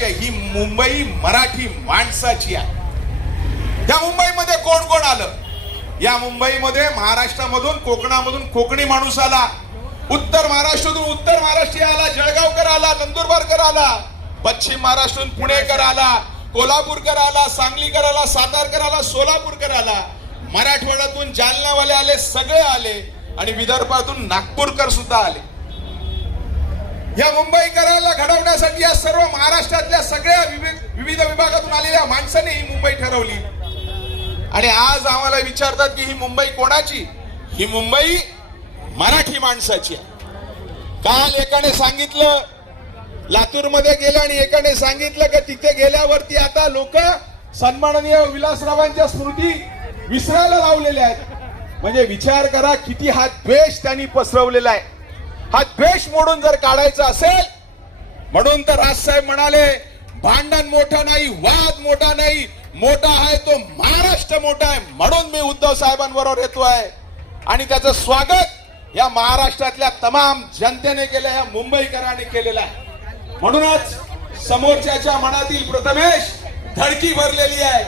माणसाची आहे, ही मुंबई मराठी माणसाची आहे. या मुंबईमध्ये कोण कोण आलं? या मुंबईमध्ये महाराष्ट्रामधून कोकणामधून कोकणी माणूस आला, उत्तर महाराष्ट्रातून उत्तर महाराष्ट्रीय आला, जळगावकर आला, नंदुरबारकर आला, पश्चिम महाराष्ट्रातून पुणेकर आला, कोल्हापूरकर आला, सांगलीकर आला, सातारकर आला, सोलापूरकर आला, मराठवाड्यातून जालनावाले आले, सगळे आले आणि विदर्भातून नागपूरकर सुद्धा आले. या मुंबईकराला घडवण्यासाठी या सर्व महाराष्ट्रातल्या सगळ्या विविध विभागातून आलेल्या माणसांनी ही मुंबई ठरवली. आणि आज आम्हाला विचारतात की ही मुंबई कोणाची? ही मुंबई मराठी माणसाची आहे. काल एकाने सांगितलं लातूरमध्ये गेलं आणि एकाने सांगितलं की तिथे गेल्यावरती आता लोक सन्माननीय विलासरावांच्या स्मृती विसरायला लावलेल्या आहेत. म्हणजे विचार करा किती हा द्वेष त्यांनी पसरवलेला आहे. हा द्वेष मोडून जर काढायचा असेल, म्हणून तर राजसाहेब म्हणाले भांडण मोठं नाही, वाद मोठा नाही, मोठा आहे तो महाराष्ट्र मोठा आहे. म्हणून मी उद्धव साहेबांबरोबर येतोय आणि त्याचं स्वागत या महाराष्ट्रातल्या तमाम जनतेने केलं, या मुंबईकरांनी केलेलं आहे. म्हणूनच समोरच्याच्या मनातील प्रथमेश धडकी भरलेली आहे.